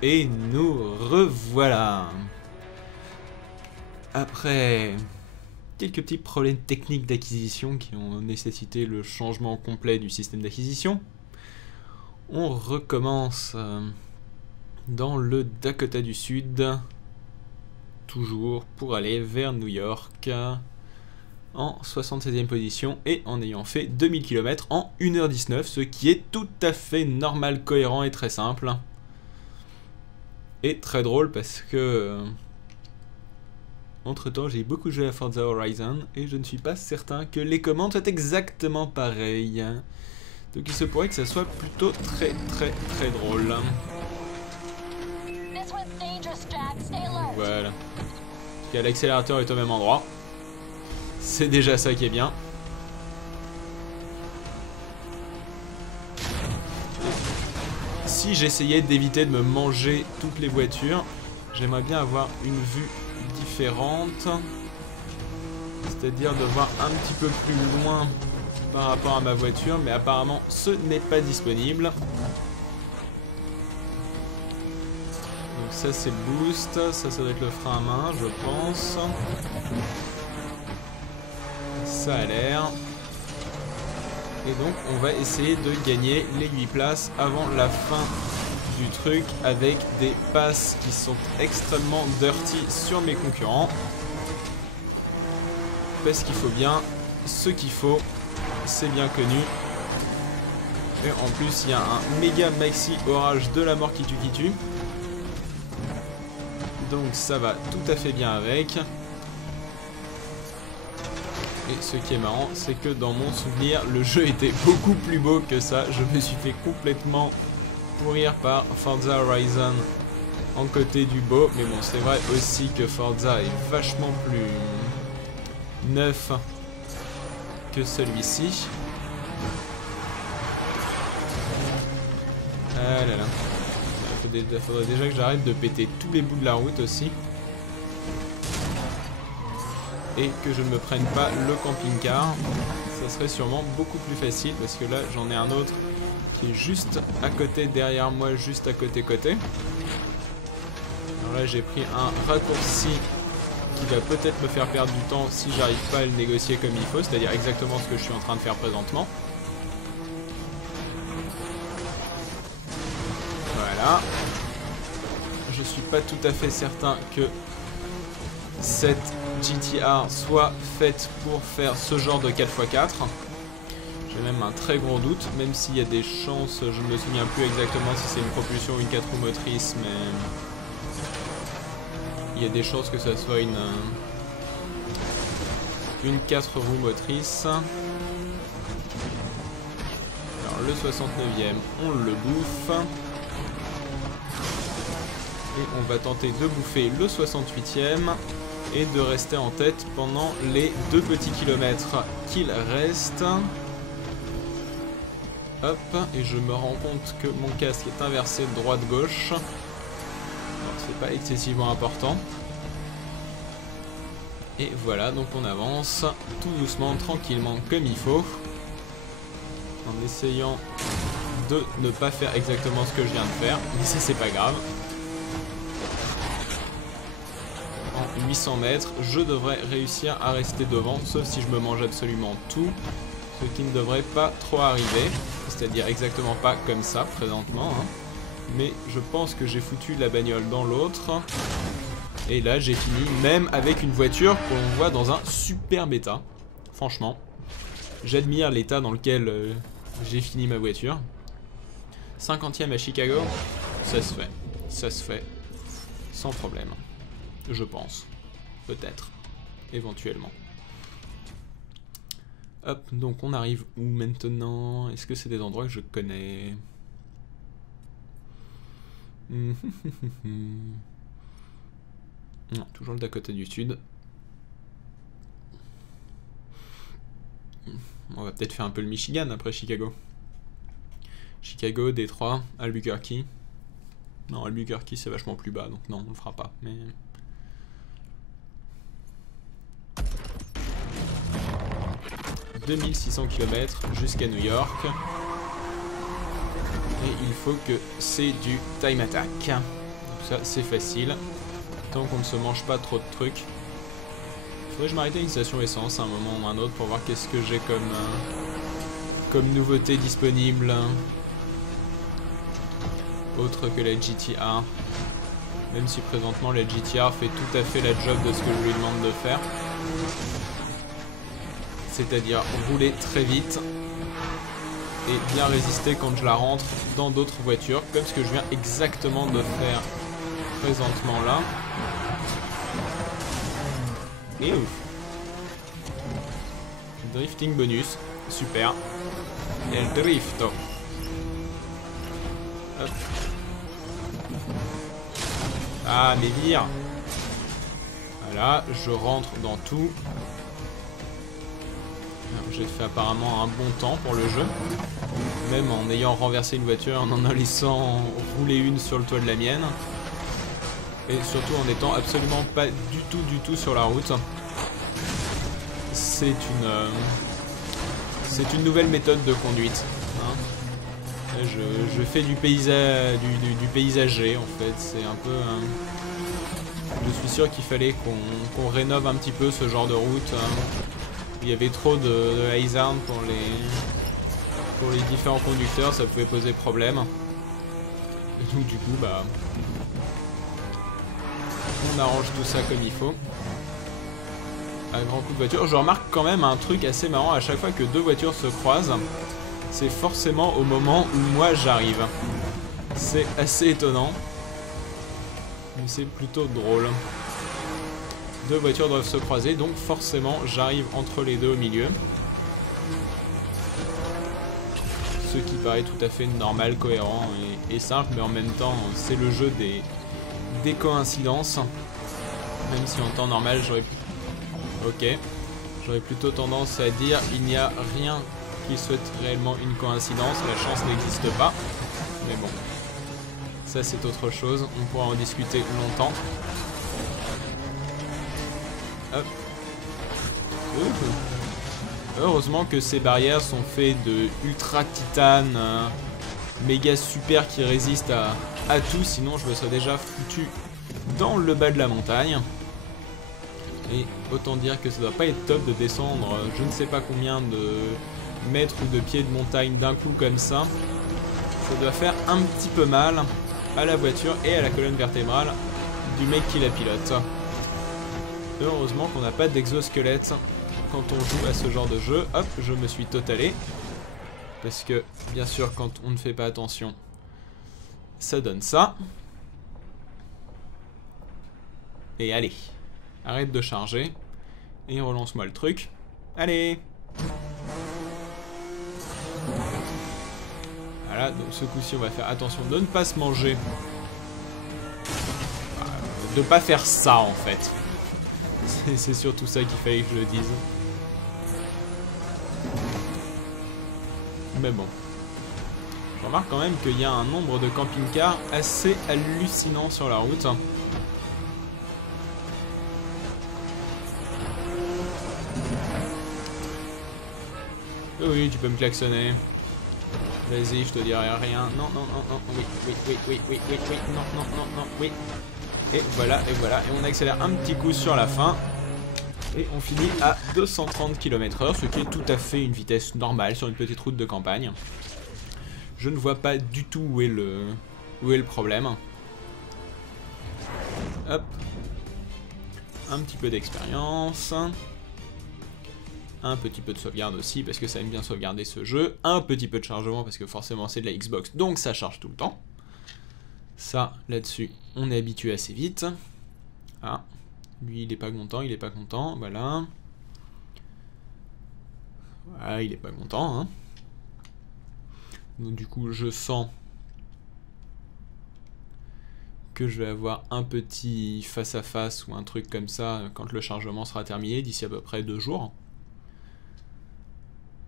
Et nous revoilà. Après quelques petits problèmes techniques d'acquisition qui ont nécessité le changement complet du système d'acquisition, on recommence dans le Dakota du Sud, toujours pour aller vers New York en 76e position et en ayant fait 2000 km en 1h19, ce qui est tout à fait normal, cohérent et très simple. Et très drôle parce que entre temps j'ai beaucoup joué à Forza Horizon et je ne suis pas certain que les commandes soient exactement pareilles. Donc il se pourrait que ça soit plutôt très drôle. Voilà. L'accélérateur est au même endroit. C'est déjà ça qui est bien. Si j'essayais d'éviter de me manger toutes les voitures, j'aimerais bien avoir une vue différente. C'est-à-dire de voir un petit peu plus loin par rapport à ma voiture, mais apparemment ce n'est pas disponible. Donc ça c'est le boost, ça doit être le frein à main je pense. Ça a l'air. Et donc on va essayer de gagner les 8 places avant la fin du truc avec des passes qui sont extrêmement dirty sur mes concurrents. Parce qu'il faut bien ce qu'il faut, c'est bien connu. Et en plus il y a un méga maxi orage de la mort qui tue. Donc ça va tout à fait bien avec. Et ce qui est marrant, c'est que dans mon souvenir, le jeu était beaucoup plus beau que ça. Je me suis fait complètement pourrir par Forza Horizon en côté du beau. Mais bon, c'est vrai aussi que Forza est vachement plus neuf que celui-ci. Ah là là. Il faudrait déjà que j'arrête de péter tous les bouts de la route aussi. Et que je ne me prenne pas le camping-car. Ça serait sûrement beaucoup plus facile parce que là j'en ai un autre qui est juste à côté derrière moi, juste à côté. Alors là j'ai pris un raccourci qui va peut-être me faire perdre du temps si j'arrive pas à le négocier comme il faut, c'est-à-dire exactement ce que je suis en train de faire présentement. Voilà. Je suis pas tout à fait certain que cette GTR soit faite pour faire ce genre de 4x4. J'ai même un très gros doute, même s'il y a des chances, je ne me souviens plus exactement si c'est une propulsion ou une 4 roues motrices, mais il y a des chances que ça soit une 4 roues motrices. Alors le 69e, on le bouffe. Et on va tenter de bouffer le 68e. Et de rester en tête pendant les 2 petits kilomètres qu'il reste. Hop, et je me rends compte que mon casque est inversé de droite-gauche. C'est pas excessivement important. Et voilà, donc on avance tout doucement, tranquillement, comme il faut. En essayant de ne pas faire exactement ce que je viens de faire. Mais ça, c'est pas grave. 800 mètres, je devrais réussir à rester devant, sauf si je me mange absolument tout, ce qui ne devrait pas trop arriver, c'est-à-dire exactement pas comme ça présentement, hein. Mais je pense que j'ai foutu la bagnole dans l'autre, et là j'ai fini, même avec une voiture qu'on voit dans un super état, franchement, j'admire l'état dans lequel j'ai fini ma voiture. 50e à Chicago, ça se fait, sans problème. Je pense. Peut-être. Éventuellement. Hop, donc on arrive où maintenant? Est-ce que c'est des endroits que je connais? Non, toujours le Dakota du Sud. On va peut-être faire un peu le Michigan après Chicago. Chicago, Détroit, Albuquerque. Non, Albuquerque c'est vachement plus bas, donc non, on le fera pas. Mais... 2600 km jusqu'à New York. Et il faut que c'est du time attack. ça, c'est facile. Tant qu'on ne se mange pas trop de trucs. Faudrait que je m'arrête à une station essence à un moment ou un autre pour voir qu'est-ce que j'ai comme nouveauté disponible. Autre que la GTR. Même si présentement la GTR fait tout à fait la job de ce que je lui demande de faire. C'est-à-dire rouler très vite et bien résister quand je la rentre dans d'autres voitures, comme ce que je viens exactement de faire présentement là. Et ouf. Drifting bonus, super. El drifto. Hop. Ah, mais vire. Voilà, je rentre dans tout. J'ai fait apparemment un bon temps pour le jeu. Même en ayant renversé une voiture, en laissant rouler une sur le toit de la mienne. Et surtout en n'étant absolument pas du tout sur la route. C'est une nouvelle méthode de conduite. Hein. Je fais du paysager en fait. C'est un peu... je suis sûr qu'il fallait qu'on rénove un petit peu ce genre de route. Il y avait trop de hazard pour les différents conducteurs, ça pouvait poser problème. Et donc du coup, bah, on arrange tout ça comme il faut. À grand coup de voiture. Je remarque quand même un truc assez marrant, à chaque fois que deux voitures se croisent, c'est forcément au moment où moi j'arrive. C'est assez étonnant. Mais c'est plutôt drôle. Deux voitures doivent se croiser, donc forcément j'arrive entre les deux au milieu. Ce qui paraît tout à fait normal, cohérent et simple, mais en même temps c'est le jeu des coïncidences. Même si en temps normal j'aurais... Ok. J'aurais plutôt tendance à dire il n'y a rien qui souhaite réellement une coïncidence, la chance n'existe pas. Mais bon, ça c'est autre chose, on pourra en discuter longtemps. Hop. Heureusement que ces barrières sont faites de ultra titane, méga super qui résistent à tout, sinon je me serais déjà foutu dans le bas de la montagne. Et autant dire que ça doit pas être top de descendre je ne sais pas combien de mètres ou de pieds de montagne d'un coup comme ça. Ça doit faire un petit peu mal à la voiture et à la colonne vertébrale du mec qui la pilote. Heureusement qu'on n'a pas d'exosquelette quand on joue à ce genre de jeu. Hop, je me suis totalé. Parce que, bien sûr, quand on ne fait pas attention, ça donne ça. Et allez, arrête de charger. Et relance-moi le truc. Allez! Voilà, donc ce coup-ci, on va faire attention de ne pas se manger. De ne pas faire ça, en fait. C'est surtout ça qu'il fallait que je le dise. Mais bon. Je remarque quand même qu'il y a un nombre de camping-cars assez hallucinant sur la route. Oui, tu peux me klaxonner. Vas-y, je te dirai rien. Non, non, non, non. Oui, non, oui. Et voilà, et on accélère un petit coup sur la fin. Et on finit à 230 km/h, ce qui est tout à fait une vitesse normale sur une petite route de campagne. Je ne vois pas du tout où est le problème. Hop. Un petit peu d'expérience. Un petit peu de sauvegarde aussi, parce que ça aime bien sauvegarder ce jeu. Un petit peu de chargement, parce que forcément c'est de la Xbox, donc ça charge tout le temps. Ça, là-dessus, on est habitué assez vite. Ah, lui, il est pas content, voilà. Voilà, il est pas content, hein. Donc du coup, je sens que je vais avoir un petit face-à-face ou un truc comme ça quand le chargement sera terminé, d'ici à peu près 2 jours.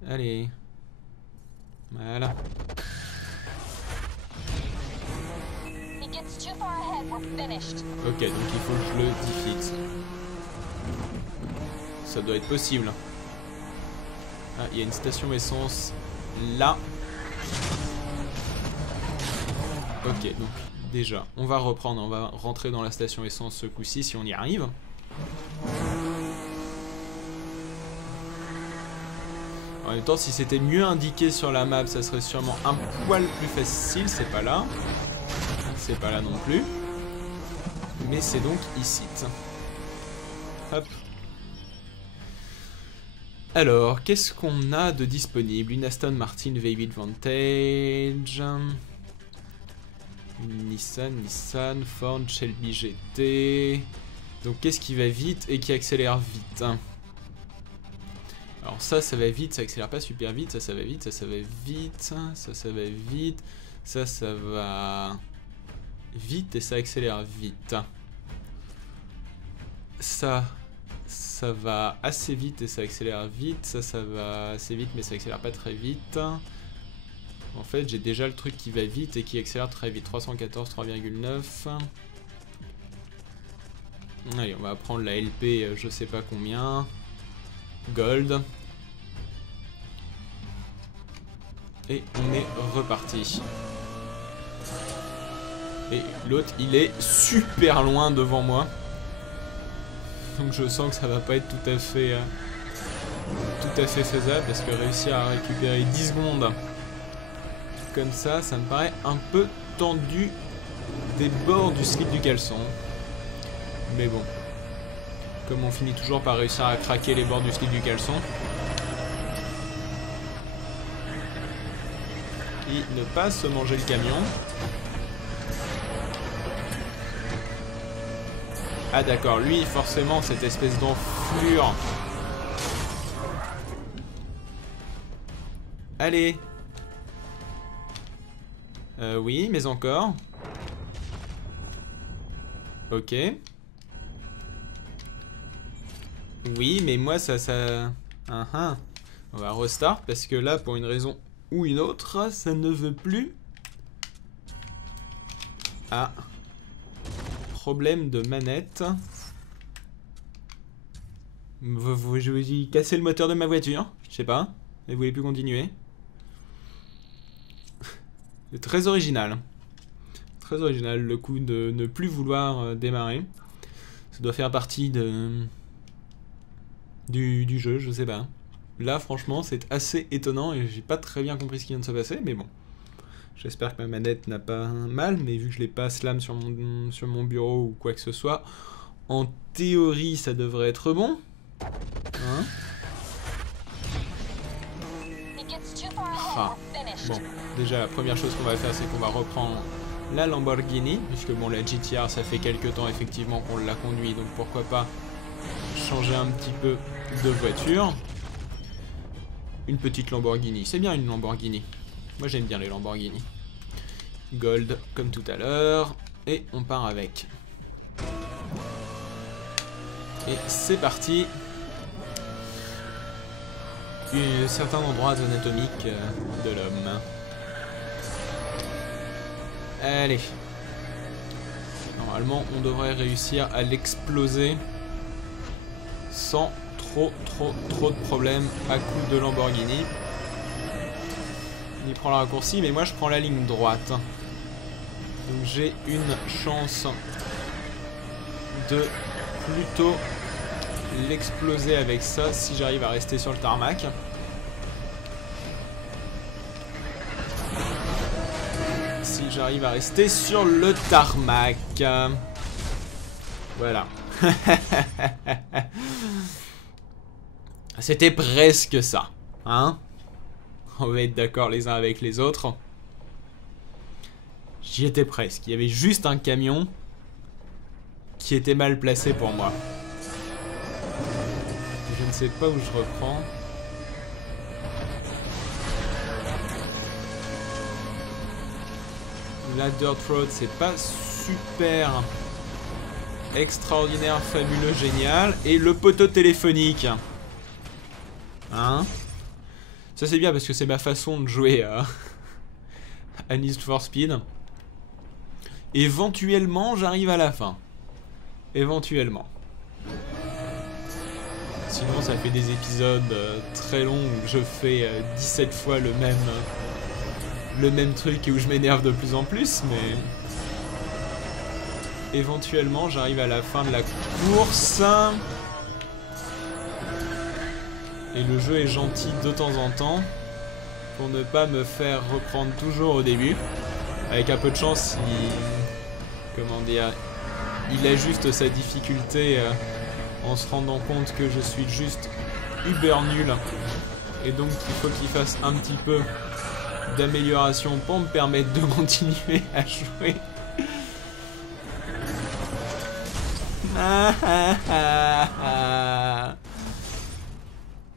Allez. Voilà. Ok, donc il faut que je le defeat. Ça doit être possible. Ah, il y a une station essence là. Ok, donc Déjà, on va reprendre, on va rentrer dans la station essence ce coup-ci si on y arrive. En même temps, si c'était mieux indiqué sur la map, ça serait sûrement un poil plus facile. C'est pas là. C'est pas là non plus. Mais c'est donc ici. Hop. Alors, qu'est-ce qu'on a de disponible? Une Aston Martin V8 Vantage. Une Nissan, Ford, Shelby GT. Donc, qu'est-ce qui va vite et qui accélère vite? Alors ça va vite, ça accélère pas super vite, ça va vite, ça va vite, ça va vite, ça va vite et ça accélère vite. Ça va assez vite et ça accélère vite, ça va assez vite mais ça accélère pas très vite. En fait j'ai déjà le truc qui va vite et qui accélère très vite, 314, 3,9. Allez, on va prendre la LP je sais pas combien. Gold. Et on est reparti. Et l'autre, il est super loin devant moi. Donc je sens que ça va pas être tout à fait faisable. Parce que réussir à récupérer 10 secondes comme ça me paraît un peu tendu des bords du slip du caleçon. Mais bon. Comme on finit toujours par réussir à craquer les bords du slip du caleçon. Et ne pas se manger le camion. Ah d'accord, lui forcément cette espèce d'enflure. Allez. Oui, mais encore. Ok. Oui, mais moi ça... On va restart parce que là, pour une raison ou une autre, ça ne veut plus. Ah. Problème de manette. Je vous casser le moteur de ma voiture. Je sais pas. Et vous voulez plus continuer. C'est très original. Très original le coup de ne plus vouloir démarrer. Ça doit faire partie du jeu, je sais pas. Là, franchement, c'est assez étonnant et j'ai pas très bien compris ce qui vient de se passer, mais bon. J'espère que ma manette n'a pas mal, mais vu que je l'ai pas slam sur mon bureau ou quoi que ce soit, en théorie, ça devrait être bon. Hein? Ah. Bon, déjà, la première chose qu'on va faire, c'est qu'on va reprendre la Lamborghini, puisque bon, la GTR, ça fait quelques temps, effectivement, qu'on l'a conduit, donc pourquoi pas changer un petit peu de voiture. Une petite Lamborghini, c'est bien une Lamborghini. Moi j'aime bien les Lamborghini. Gold comme tout à l'heure. Et on part avec. Et c'est parti. Certains endroits anatomiques de l'homme. Allez. Normalement on devrait réussir à l'exploser sans trop de problèmes à coup de Lamborghini. Il prend le raccourci, mais moi je prends la ligne droite. Donc j'ai une chance de plutôt l'exploser avec ça si j'arrive à rester sur le tarmac. Si j'arrive à rester sur le tarmac. Voilà. C'était presque ça, hein? On va être d'accord les uns avec les autres. J'y étais presque. Il y avait juste un camion qui était mal placé pour moi. Je ne sais pas où je reprends. La Dirt Road, c'est pas super extraordinaire, fabuleux, génial. Et le poteau téléphonique. Hein? Ça c'est bien parce que c'est ma façon de jouer à Need for Speed. Éventuellement j'arrive à la fin. Éventuellement. Sinon ça fait des épisodes très longs où je fais 17 fois le même truc et où je m'énerve de plus en plus, mais éventuellement j'arrive à la fin de la course. Et le jeu est gentil de temps en temps pour ne pas me faire reprendre toujours au début. Avec un peu de chance, comment dire, il ajuste sa difficulté en se rendant compte que je suis juste uber nul. Et donc il faut qu'il fasse un petit peu d'amélioration pour me permettre de continuer à jouer.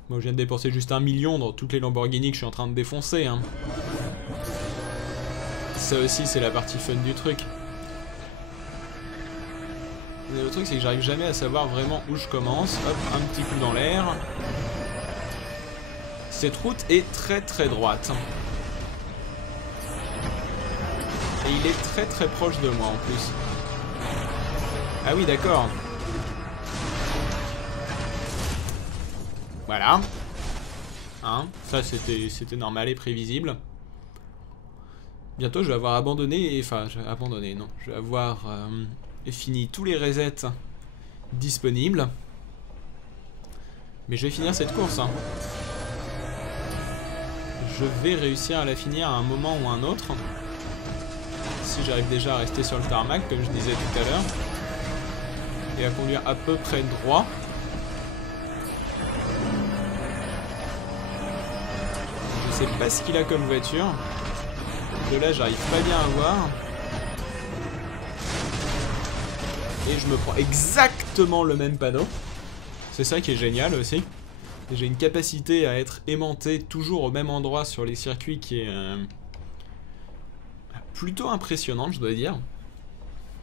Bon, je viens de dépenser juste 1 million dans toutes les Lamborghini que je suis en train de défoncer. Hein. Ça aussi, c'est la partie fun du truc. Mais le truc, c'est que j'arrive jamais à savoir vraiment où je commence. Hop, un petit coup dans l'air. Cette route est très très droite. Et il est très très proche de moi en plus. Ah oui, d'accord. Voilà. Hein, ça c'était normal et prévisible. Bientôt je vais avoir abandonné, enfin je vais abandonner, non. Je vais avoir fini tous les resets disponibles. Mais je vais finir cette course. Hein. Je vais réussir à la finir à un moment ou à un autre. Si j'arrive déjà à rester sur le tarmac, comme je disais tout à l'heure. Et à conduire à peu près droit. Je sais pas ce qu'il a comme voiture. De là, j'arrive pas bien à voir. Et je me prends exactement le même panneau. C'est ça qui est génial aussi. J'ai une capacité à être aimanté toujours au même endroit sur les circuits qui est plutôt impressionnante, je dois dire.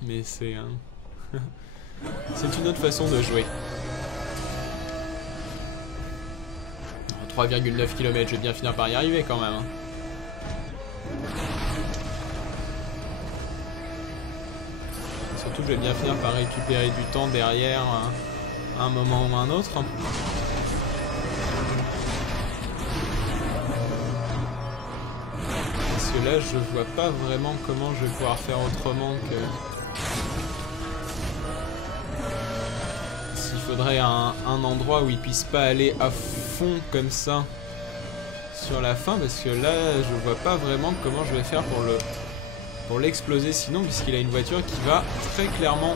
Mais c'est c'est une autre façon de jouer. 3,9 km, je vais bien finir par y arriver quand même. Hein. Surtout que je vais bien finir par récupérer du temps derrière à un moment ou à un autre. Parce que là, je vois pas vraiment comment je vais pouvoir faire autrement que... Il faudrait un endroit où il puisse pas aller à fond comme ça sur la fin, parce que là je vois pas vraiment comment je vais faire pour l'exploser sinon, puisqu'il a une voiture qui va très clairement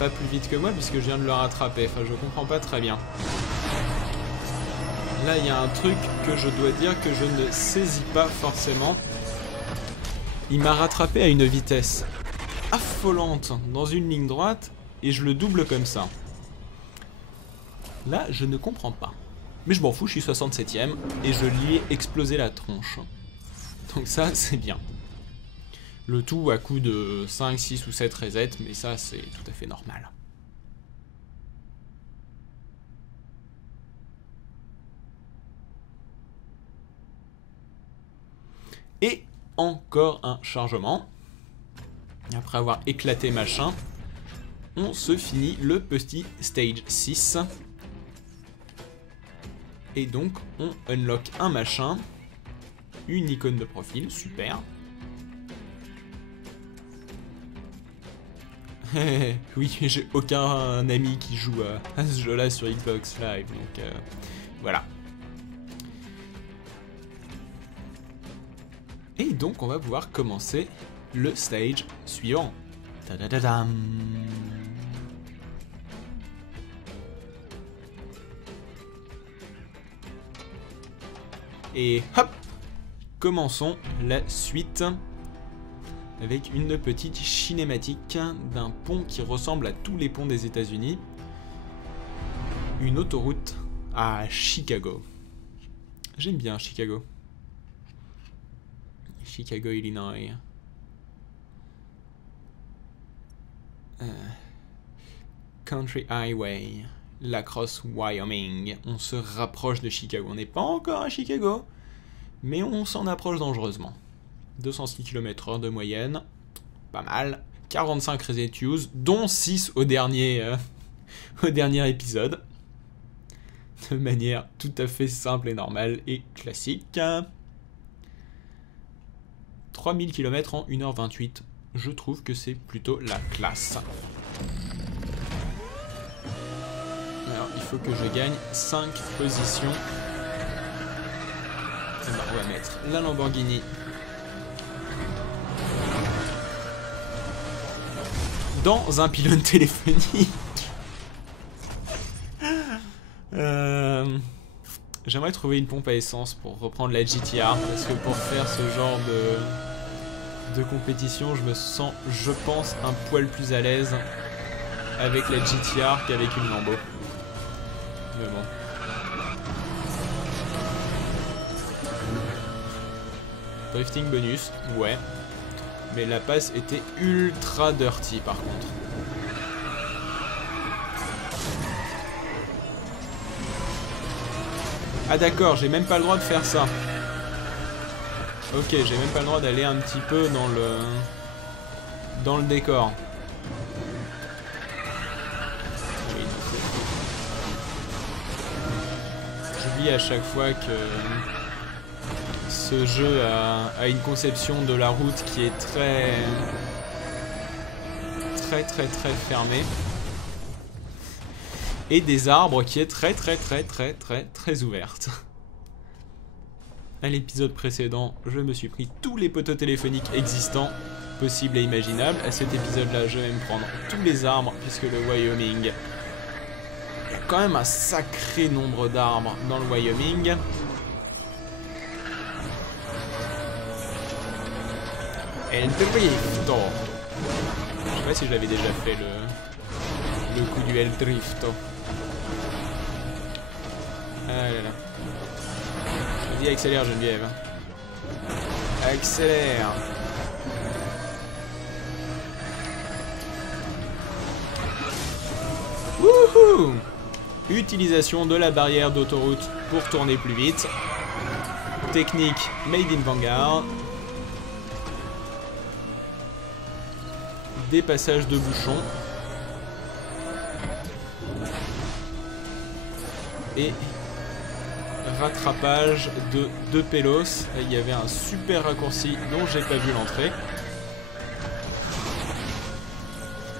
pas plus vite que moi puisque je viens de le rattraper. Enfin, je comprends pas très bien. Là il y a un truc que je dois dire que je ne saisis pas forcément. Il m'a rattrapé à une vitesse affolante dans une ligne droite et je le double comme ça. Là, je ne comprends pas. Mais je m'en fous, je suis 67ème et je lui ai explosé la tronche. Donc ça, c'est bien. Le tout à coup de 5, 6 ou 7 resets, mais ça, c'est tout à fait normal. Et encore un chargement. Après avoir éclaté machin, on se finit le petit stage 6. Et donc, on unlock un machin. Une icône de profil, super. Oui, j'ai aucun ami qui joue à ce jeu-là sur Xbox Live, donc voilà. Et donc, on va pouvoir commencer le stage suivant. Ta-da-da-dam. Et hop, commençons la suite avec une petite cinématique d'un pont qui ressemble à tous les ponts des États-Unis. Une autoroute à Chicago. J'aime bien Chicago. Chicago, Illinois. Country Highway. La Crosse, Wyoming. On se rapproche de Chicago. On n'est pas encore à Chicago, mais on s'en approche dangereusement. 206 km/h de moyenne. Pas mal. 45 reset use, dont 6 au dernier épisode. De manière tout à fait simple et normale et classique. 3000 km en 1h28. je trouve que c'est plutôt la classe. Alors, il faut que je gagne 5 positions. Et ben, on va mettre la Lamborghini dans un pylône téléphonique. J'aimerais trouver une pompe à essence pour reprendre la GTR, parce que pour faire ce genre de compétition, je me sens, je pense, un poil plus à l'aise avec la GTR qu'avec une Lambo. Mais bon. Drifting bonus, ouais. Mais la passe était ultra dirty par contre. Ah d'accord, j'ai même pas le droit de faire ça. Ok, j'ai même pas le droit d'aller un petit peu dans le décor. Oui, j'oublie à chaque fois que ce jeu a une conception de la route qui est très fermée. Et des arbres qui est très ouverte. À l'épisode précédent, je me suis pris tous les poteaux téléphoniques existants, possibles et imaginables. À cet épisode-là, je vais me prendre tous les arbres, puisque le Wyoming... Il y a quand même un sacré nombre d'arbres dans le Wyoming. El Drifto. Je sais pas si j'avais déjà fait le coup du El Drifto. Ah là là. Je dis accélère Geneviève. Accélère. Wouhou! Utilisation de la barrière d'autoroute pour tourner plus vite. Technique made in Vanguard. Des passages de bouchons. Et rattrapage de 2 pélos. Il y avait un super raccourci dont j'ai pas vu l'entrée.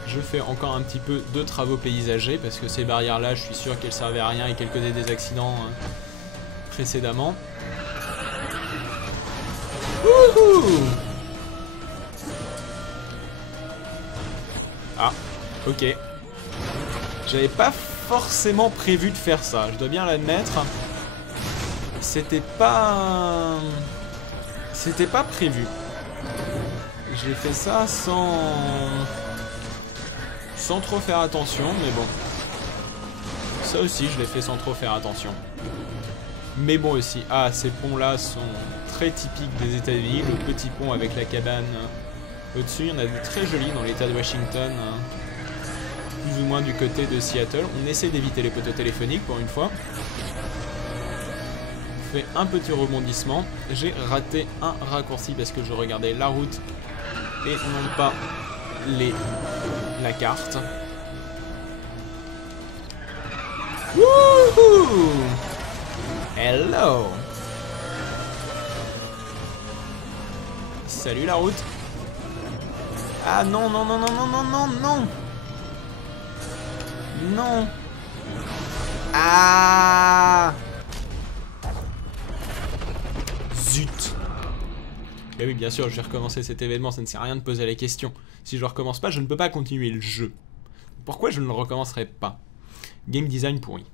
Je fais encore un petit peu de travaux paysagers parce que ces barrières là je suis sûr qu'elles servaient à rien et qu'elles causaient des accidents précédemment. Wouhou! Ah, ok. J'avais pas forcément prévu de faire ça, je dois bien l'admettre. C'était pas prévu. J'ai fait ça sans trop faire attention, mais bon. Ça aussi, je l'ai fait sans trop faire attention. Mais bon aussi. Ah, ces ponts-là sont très typiques des États-Unis. Le petit pont avec la cabane au-dessus. Il y en a de très jolis dans l'état de Washington. Plus ou moins du côté de Seattle. On essaie d'éviter les poteaux téléphoniques pour une fois. On fait un petit rebondissement. J'ai raté un raccourci parce que je regardais la route et non pas la carte. Wouhou! Hello! Salut la route! Ah non, non, non, non, non, non, non, non! Non! Ah! Zut! Mais oui, bien sûr, je vais recommencer cet événement, ça ne sert à rien de poser la question. Si je ne recommence pas, je ne peux pas continuer le jeu. Pourquoi je ne le recommencerai pas? Game design pourri.